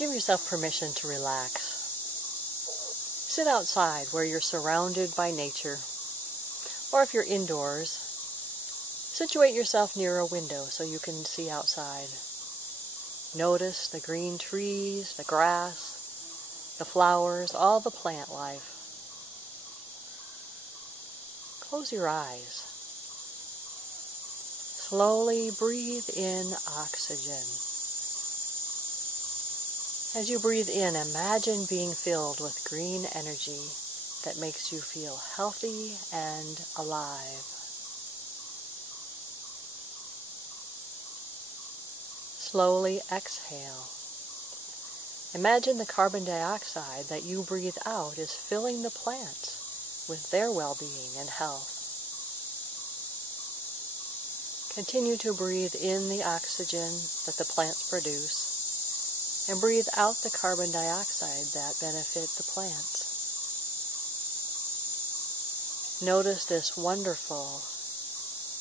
Give yourself permission to relax. Sit outside where you're surrounded by nature, or if you're indoors, situate yourself near a window so you can see outside. Notice the green trees, the grass, the flowers, all the plant life. Close your eyes. Slowly breathe in oxygen. As you breathe in, imagine being filled with green energy that makes you feel healthy and alive. Slowly exhale. Imagine the carbon dioxide that you breathe out is filling the plants with their well-being and health. Continue to breathe in the oxygen that the plants produce and breathe out the carbon dioxide that benefit the plants. Notice this wonderful,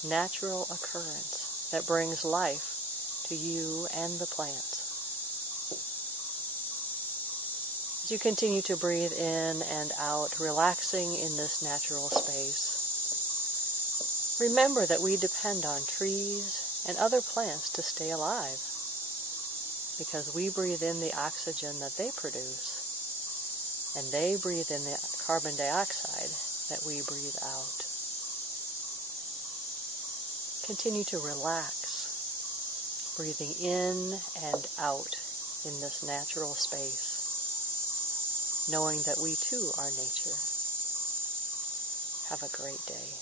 natural occurrence that brings life to you and the plants. As you continue to breathe in and out, relaxing in this natural space, remember that we depend on trees and other plants to stay alive, because we breathe in the oxygen that they produce, and they breathe in the carbon dioxide that we breathe out. Continue to relax, breathing in and out in this natural space, knowing that we too are nature. Have a great day.